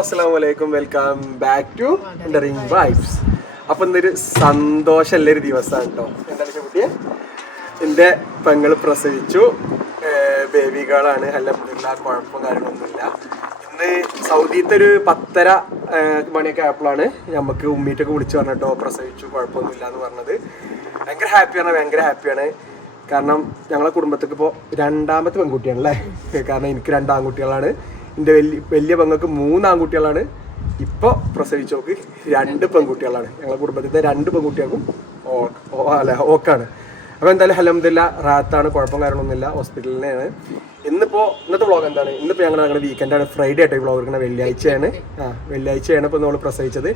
അസ്സലാമലൈക്കും, welcome back to wandering vibes. അപ്പം ഇന്നൊരു സന്തോഷമുള്ളൊരു ദിവസമാണ് കേട്ടോ. എന്താണ് കുട്ടിയെ, എൻ്റെ പെങ്ങൾ പ്രസവിച്ചു, ബേബി ഗേളാണ്. അൽഹംദുലില്ലാ, കുഴപ്പം കാര്യങ്ങളൊന്നുമില്ല. ഇന്ന് സൗദിയിലത്തെ ഒരു 10:30 മണിയൊക്കെ ആയപ്പോഴാണ് നമുക്ക് ഉമ്മീറ്റൊക്കെ വിളിച്ച് പറഞ്ഞിട്ടോ പ്രസവിച്ചു, കുഴപ്പമൊന്നുമില്ല എന്ന് പറഞ്ഞത്. ഭയങ്കര ഹാപ്പിയാണ്. കാരണം ഞങ്ങളെ കുടുംബത്തേക്ക് ഇപ്പോൾ 2ാമത്തെ പെൺകുട്ടിയാണല്ലേ. കാരണം എനിക്ക് 2 ആൺകുട്ടികളാണ്, എൻ്റെ വലിയ പെങ്ങൾക്ക് 3 ആൺകുട്ടികളാണ്. ഇപ്പോൾ പ്രസവിച്ചോക്ക് 2 പെൺകുട്ടികളാണ്. ഞങ്ങളുടെ കുടുംബത്തിലെ 2 പെൺകുട്ടികൾക്കും ഓക്കാണ്. അപ്പോൾ എന്തായാലും അൽഹംദുലില്ലാ റാത്താണ്, കുഴപ്പം കാര്യങ്ങളൊന്നുമില്ല. ഹോസ്പിറ്റലിലാണ്. ഇന്നത്തെ വ്ളോഗ് എന്താണ്, ഇന്നിപ്പോൾ ഞങ്ങളുടെ വീക്കെൻഡാണ്, ഫ്രൈഡേ ആയിട്ട് വ്ളോഗ് എടുക്കുന്ന. വെള്ളിയാഴ്ചയാണ് ഇപ്പോൾ നമ്മൾ പ്രസവിച്ചത്.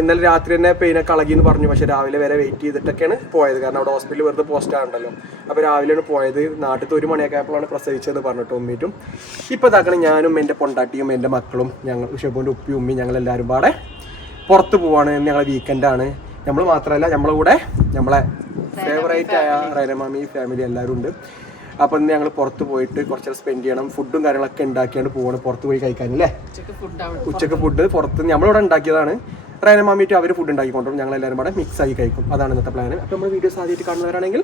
ഇന്നലെ രാത്രി തന്നെ പെയിനൊക്കെ ഇളകിയെന്ന് പറഞ്ഞു. പക്ഷേ രാവിലെ വരെ വെയിറ്റ് ചെയ്തിട്ടൊക്കെയാണ് പോയത്. കാരണം അവിടെ ഹോസ്പിറ്റലിൽ വെറുതെ പോസ്റ്റാണല്ലോ. അപ്പോൾ രാവിലെയാണ് പോയത്. നാട്ടിലത്തെ 1 മണിയൊക്കെ ആയപ്പോഴാണ് പ്രസവിച്ചത് പറഞ്ഞിട്ട് ഉമ്മീറ്റും. ഇപ്പോൾ ഇതാക്കണം ഞാനും എൻ്റെ പൊണ്ടാട്ടിയും എൻ്റെ മക്കളും ഷെബുവിൻ്റെ ഉപ്പിയും ഉമ്മയും ഞങ്ങളെല്ലാവരും പാടെ പുറത്ത് പോവാണ്. ഞങ്ങളെ വീക്കെൻഡാണ്. നമ്മൾ മാത്രമല്ല, നമ്മളെ കൂടെ നമ്മളെ ഫേവറേറ്റ് ആയ റൈനമാമി ഫാമിലി എല്ലാവരും ഉണ്ട്. അപ്പോൾ ഇന്ന് ഞങ്ങൾ പുറത്ത് പോയിട്ട് കുറച്ച് സ്പെൻഡ് ചെയ്യണം. ഫുഡും കാര്യങ്ങളൊക്കെ ഉണ്ടാക്കിയാണ് പോവാണ് പുറത്ത് പോയി കഴിക്കാനല്ലേ. ഉച്ചക്ക് ഫുഡ് പുറത്ത് നമ്മളിവിടെ ഉണ്ടാക്കിയതാണ്. റൈനമാമിയിട്ട് അവർ ഫുഡ് ഉണ്ടാക്കിക്കൊണ്ടും ഞങ്ങളെല്ലാവരും കൂടെ മിക്സ് ആക്കി കഴിക്കും. അതാണ് ഇന്നത്തെ പ്ലാൻ. അപ്പോൾ നമ്മൾ വീഡിയോസ് ആദ്യമായിട്ട് കാണുന്നവരാണെങ്കിൽ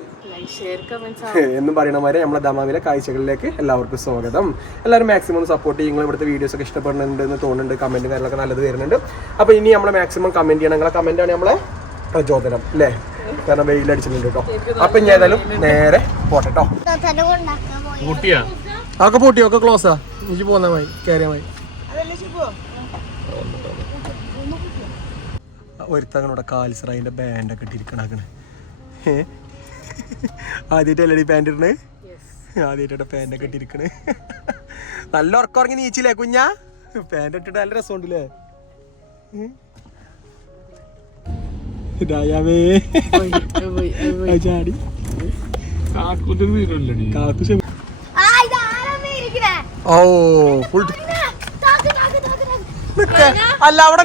എന്നും പറയണ മാതിരി നമ്മളെ ദമാമിലെ കാഴ്ചകളിലേക്ക് എല്ലാവർക്കും സ്വാഗതം. എല്ലാവരും മാക്സിമം സപ്പോർട്ട് ചെയ്യും. ഇവിടുത്തെ വീഡിയോസ് ഒക്കെ ഇഷ്ടപ്പെടുന്നുണ്ടെന്ന് തോന്നുന്നുണ്ട്. കമൻറ്റും കാര്യങ്ങളൊക്കെ നല്ലത് വരുന്നുണ്ട്. അപ്പോൾ ഇനി നമ്മളെ മാക്സിമം കമൻറ്റ് ചെയ്യണം. നിങ്ങളെ കമൻറ്റാണ് നമ്മളെ പ്രചോദനം അല്ലേ. കാരണം വെയിലടിച്ചിട്ടുണ്ട് കേട്ടോ. അപ്പം ഇനി ഏതായാലും നേരെ പോട്ടെ കേട്ടോ. അതൊക്കെ പൂട്ടിയോ, ഒക്കെ ക്ലോസാ. എനിക്ക് പോന്നാ മതി, കയറിയാ മതി. ഒരുത്തങ്ങനോടെ കാൽസറായിൻ്റെ ബാൻഡൊക്കെ ഇട്ടിരിക്കണാക്കണ്. ആദ്യമായിട്ടല്ലേ ഈ പാൻറ് ഇടണേ? ആദ്യമായിട്ടോടെ പാൻറ്റൊക്കെ ഇട്ടിരിക്കണ്. നല്ല ഉറക്കം ഉറങ്ങി നീച്ചില്ലേ കുഞ്ഞാ? പാൻറ് ഇട്ടിട്ട് നല്ല രസമുണ്ടല്ലേ. ചാടി അല്ല അവിടെ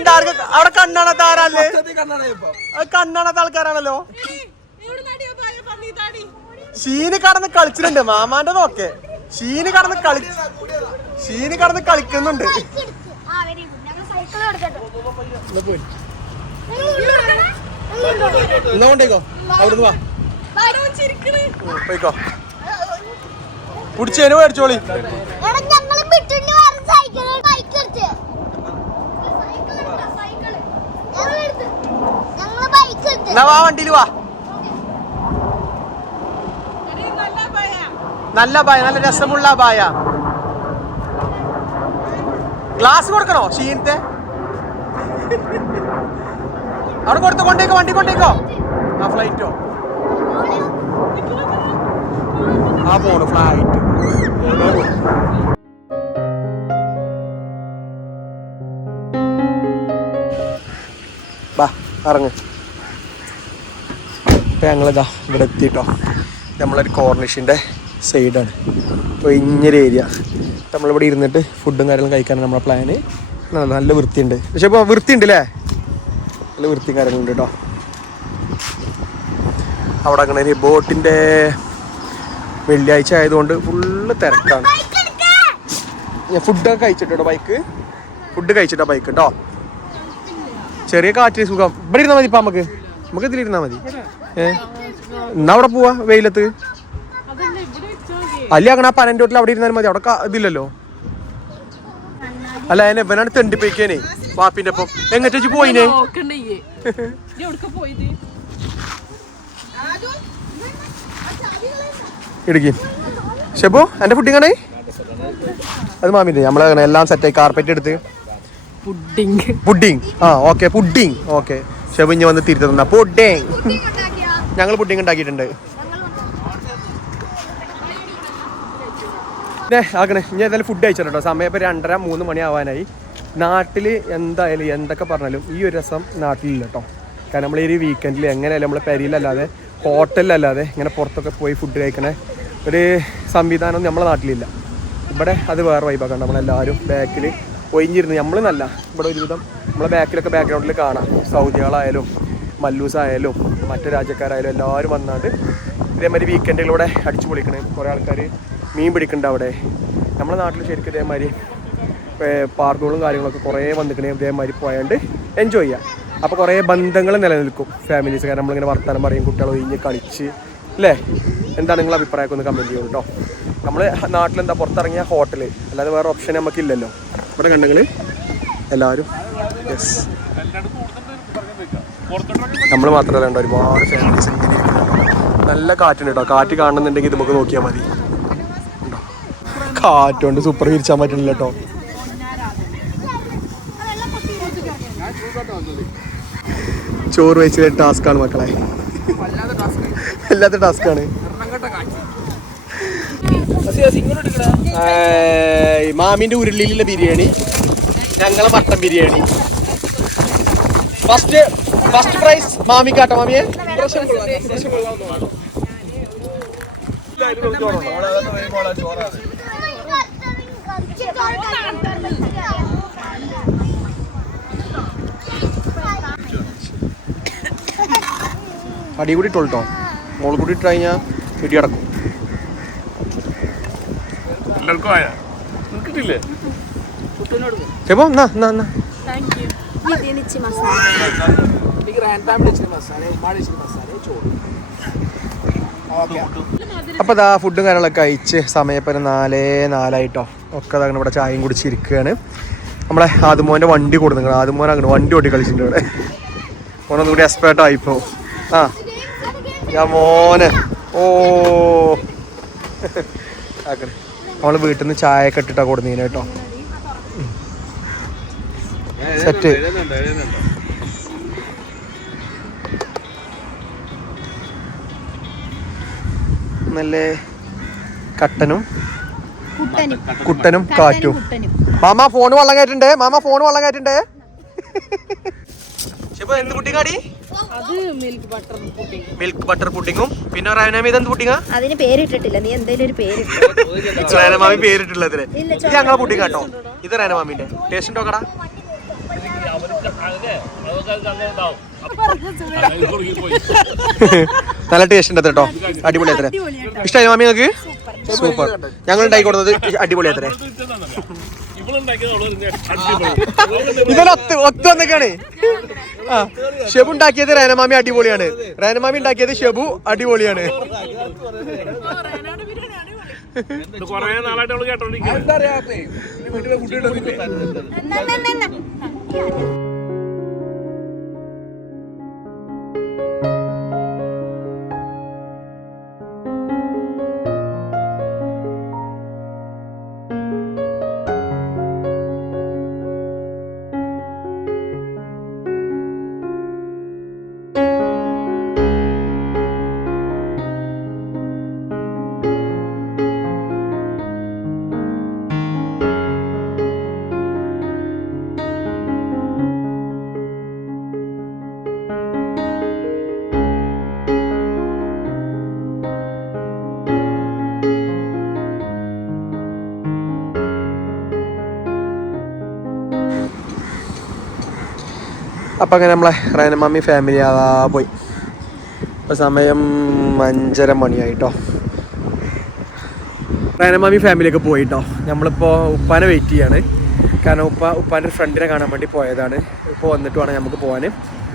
കണ്ണാണ താരല്ലേ, കണ്ണാണത്ത ആൾക്കാരാണല്ലോ. ഷീന് കടന്ന് കളിച്ചിട്ടുണ്ട് മാമാന്റെ നോക്കെ. ഷീന് കടന്ന് കളിക്കുന്നുണ്ട്. എന്നാ കൊണ്ടേക്കോ, അവിടുന്ന് വാ പോയിക്കോ. പിടിച്ചേന് മേടിച്ചോളി. എന്നാ വാ, വണ്ടിയിൽ വാ. നല്ല ബായ, നല്ല രസമുള്ള ബായ. ഗ്ലാസ് കൊടുക്കണോ ഷീനത്തെ? അവിടെ കൊടുത്ത് കൊണ്ടേക്കോ, വണ്ടി കൊണ്ടേക്കോ. ആ ഫ്ലൈറ്റോ ആ പോണു ഫ്ലൈറ്റ്. ബാ ഇറങ്ങ്. ഇപ്പം ഞങ്ങളിതാ ഇവിടെ എത്തിയിട്ടോ. നമ്മളൊരു കോർണിഷിൻ്റെ സൈഡാണ്. അപ്പോൾ ഇങ്ങനൊരു ഏരിയ. നമ്മളിവിടെ ഇരുന്നിട്ട് ഫുഡും കാര്യങ്ങളും കഴിക്കാനാണ് നമ്മളെ പ്ലാന്. നല്ല വൃത്തിയുണ്ട്. പക്ഷെ ഇപ്പോൾ വൃത്തിയുണ്ട് അല്ലേ, നല്ല വൃത്തിയും കാര്യങ്ങളുണ്ട് കേട്ടോ. അവിടെ അങ്ങനെ ബോട്ടിൻ്റെ വെള്ളിയാഴ്ച ആയതുകൊണ്ട് ഫുള്ള് തിരക്കാണ്. ഞാൻ ഫുഡൊക്കെ കഴിച്ചിട്ടോ, ഫുഡ് കഴിച്ചിട്ടോ ബൈക്ക് കേട്ടോ. ചെറിയ കാറ്റ് സുഖം. ഇവിടെ ഇരുന്നാൽ മതി. ഇപ്പം നമുക്ക് ഇതിലിരുന്നാൽ മതി. എന്നാ അവിടെ പോവാ വെയിലത്ത്. അല്ല അങ്ങനെ ആ പനൻ്റെ വീട്ടിൽ അവിടെ ഇരുന്നാലും മതി. അവിടെ ഇതില്ലല്ലോ. അല്ല എന്നെ ഇവനാണ് തെണ്ടിപ്പോയിക്കേനെ വാപ്പിന്റെ ഒപ്പം. എങ്ങോട്ടേക്ക് പോയിനെ? ഇടുക്കി ഷെബു എന്റെ ഫുഡിങ്ങാണേ. അത് മാമിന്റെ നമ്മളങ്ങനെ എല്ലാം സെറ്റായി. കാർപ്പറ്റ് എടുത്ത് പുഡിങ്. ആ ഓക്കെ, പുഡിങ്. ഓക്കെ, ഷെബു ഇനി വന്ന് തിരുത്തി തന്ന പുഡിങ്. ഞങ്ങൾ പുഡിങ് ഉണ്ടാക്കിയിട്ടുണ്ട്. ആക്കണേ ഇനി ഏതായാലും ഫുഡ് കഴിച്ചോ കേട്ടോ. സമയം ഇപ്പോൾ 2:30-3 മണി ആവാനായി. നാട്ടിൽ എന്തായാലും എന്തൊക്കെ പറഞ്ഞാലും ഈ ഒരു രസം നാട്ടിലില്ല കേട്ടോ. കാരണം നമ്മൾ ഈ ഒരു വീക്കെൻഡിൽ എങ്ങനെയായാലും നമ്മൾ പെരിയിലല്ലാതെ ഹോട്ടലിലല്ലാതെ ഇങ്ങനെ പുറത്തൊക്കെ പോയി ഫുഡ് കഴിക്കണ ഒരു സംവിധാനം നമ്മളെ നാട്ടിലില്ല. ഇവിടെ അത് വേറെ വൈബാക്കാം. നമ്മളെല്ലാവരും ബാക്കിൽ ഒഴിഞ്ഞിരുന്ന് നമ്മൾ നല്ല ഇവിടെ ഒരുവിധം നമ്മളെ ബാക്കിലൊക്കെ ബാക്ക്ഗ്രൗണ്ടിൽ കാണാം. സൗദികളായാലും മല്ലൂസ് ആയാലും മറ്റു രാജ്യക്കാരായാലും എല്ലാവരും വന്നാണ്ട് ഇതേമാതിരി വീക്കെൻഡിലൂടെ അടിച്ചു പൊളിക്കണേ. കുറേ ആൾക്കാർ മീൻ പിടിക്കുന്നുണ്ട് അവിടെ. നമ്മുടെ നാട്ടിൽ ശരിക്കും ഇതേമാതിരി പാർക്കുകളും കാര്യങ്ങളൊക്കെ കുറേ വന്നിക്കണേ ഇതേമാതിരി പോയാണ്ട് എൻജോയ് ചെയ്യാം. അപ്പോൾ കുറേ ബന്ധങ്ങൾ നിലനിൽക്കും ഫാമിലീസ്. കാരണം നമ്മളിങ്ങനെ വർത്തമാനം പറയും, കുട്ടികൾ ഒഴിഞ്ഞ് കളിച്ച് അല്ലേ. എന്താണ് നിങ്ങളുടെ അഭിപ്രായമൊക്കെ ഒന്ന് കമൻറ്റ് ചെയ്യും കേട്ടോ. നമ്മൾ നാട്ടിലെന്താ പുറത്തിറങ്ങിയ ഹോട്ടൽ, അല്ലാതെ വേറെ ഓപ്ഷൻ നമുക്കില്ലല്ലോ. ഇവിടെ കണ്ടെങ്കിൽ എല്ലാവരും യെസ് നമ്മൾ മാത്രമല്ല ഉണ്ടോ, ഒരുപാട് ഫാമിലീസ് ഇങ്ങനെ ഇരിക്കുന്നുണ്ടോ. നല്ല കാറ്റുണ്ട് കേട്ടോ. കാറ്റ് കാണുന്നുണ്ടെങ്കിൽ ഇത് നമുക്ക് നോക്കിയാൽ മതി. ഉണ്ടോ കാറ്റുകൊണ്ട് സൂപ്പർ വിരിച്ചാൻ പറ്റുന്നില്ല കേട്ടോ. ചോറ് വെച്ച് ടാസ്ക്കാണ് മക്കളെ, വല്ലാത്ത ടാസ്ക്കാണ്. മാമിന്റെ ഉരുളിയിലുള്ള ബിരിയാണി, ഞങ്ങളെ മട്ടൻ ബിരിയാണി. ഫസ്റ്റ് പ്രൈസ് മാമിക്കാട്ടോ. മാമിയെ അടി കൂടി ഇട്ടോട്ടോ, മോൾ കൂടി ഇട്ട് കഴിഞ്ഞാൽ ഇടി അടക്കും. അപ്പോൾ ഇതാ ഫുഡും കാര്യങ്ങളൊക്കെ കഴിച്ച് സമയപ്പം 4:04 ഒക്കെ അതാണ്. ഇവിടെ ചായയും കുടിച്ചിരിക്കുകയാണ്. നമ്മളെ ആദ്യമോൻ്റെ വണ്ടി കൊടുത്തു. ആദ്യമോൻ അങ്ങനെ വണ്ടി ഓട്ടി കളിച്ചിട്ടുണ്ട് ഇവിടെ. മോനൊന്നും കൂടി എക്സ്പേർട്ട് ആയിപ്പോ. ആ ഞാൻ മോനെ ഓ ആക്കണേ. നമ്മൾ വീട്ടിൽ നിന്ന് ചായയൊക്കെ ഇട്ടിട്ടാണ് കൊടുത്തീനെ കേട്ടോ. സെറ്റ്. നല്ല കുട്ടനും കാറ്റും. മാമ ഫോണ് വെള്ളം കയറ്റുണ്ടേ. എന്ത് പുട്ടിങ്ങാടി? മിൽക്ക് ബട്ടർ പുഡിങ്ങും പിന്നെ റയനാമി ഇതെന്ത് പുഡിങ്ങാ? അതിന് പേരിട്ടിട്ടില്ല. നീ എന്തെങ്കിലും ഒരു പേര് റയനമാമി പേരിട്ടുള്ളതിന്. ഇത് ഞങ്ങളെ പുഡിങ് കേട്ടോ. ഇത് റയനമാമിന്റെ ടേസ്റ്റ് ഉണ്ടോക്കടാ. നല്ല ടേസ്റ്റ് ഉണ്ട് കേട്ടോ. അടിപൊളി അത്ര ഇഷ്ടമായി മാമി നിങ്ങൾക്ക്? സൂപ്പർ. ഞങ്ങൾ ഉണ്ടാക്കി കൊടുത്തത് അടിപൊളി അത്രേ. ഇതിലൊത്ത് വന്നൊക്കെയാണ്. ആ ഷെബു ഉണ്ടാക്കിയത് റേനമാമി അടിപൊളിയാണ്. റേനമാമി ഉണ്ടാക്കിയത് ഷെബു അടിപൊളിയാണ്. അപ്പം അങ്ങനെ നമ്മളെ റയനമാമി ഫാമിലി അതാ പോയി. ഇപ്പോൾ സമയം 5:30 മണിയായിട്ടോ. റയനമാമി ഫാമിലിയൊക്കെ പോയിട്ടോ. നമ്മളിപ്പോൾ ഉപ്പാനെ വെയിറ്റ് ചെയ്യാണ്. കാരണം ഉപ്പാൻ്റെ ഫ്രണ്ടിനെ കാണാൻ വേണ്ടി പോയതാണ്. ഇപ്പോൾ വന്നിട്ട് വേണം നമുക്ക് പോകാൻ.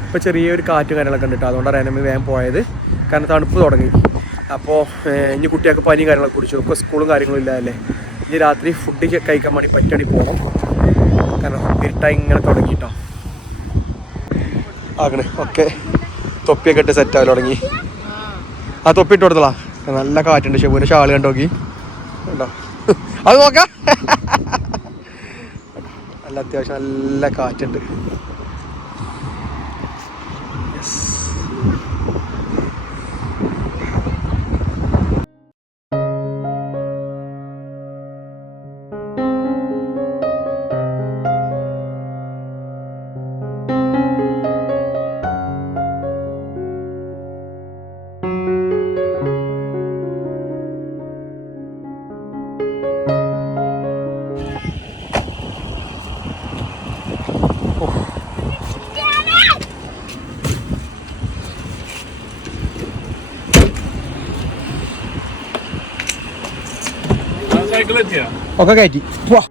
ഇപ്പോൾ ചെറിയൊരു കാറ്റും കാര്യങ്ങളൊക്കെ ഉണ്ട് കേട്ടോ. അതുകൊണ്ടാണ് റയനമാമി വേഗം പോയത്. കാരണം തണുപ്പ് തുടങ്ങി. അപ്പോൾ ഇനി കുട്ടികൾക്ക് പനിയും കാര്യങ്ങളൊക്കെ കുടിച്ചു. ഇപ്പോൾ സ്കൂളും കാര്യങ്ങളും ഇല്ലല്ലേ. ഇനി രാത്രി ഫുഡ് കഴിക്കാൻ വേണ്ടി പറ്റാണെങ്കിൽ പോകണം. കാരണം ഇരുട്ടായി ഇങ്ങനെ തുടങ്ങിയിട്ടോ. ആകണേ ഓക്കെ. തൊപ്പിയൊക്കെ ഇട്ട് സെറ്റാവില്ല തുടങ്ങി. ആ തൊപ്പി ഇട്ട് കൊടുത്തളാ. നല്ല കാറ്റുണ്ട്. ഷെബുവിൻ്റെ ഷാള് കണ്ടോക്കി ഉണ്ടോ? അത് നോക്കാം. നല്ല അത്യാവശ്യം നല്ല കാറ്റുണ്ട്. ഒക്കെ കയറ്റി പോവാ.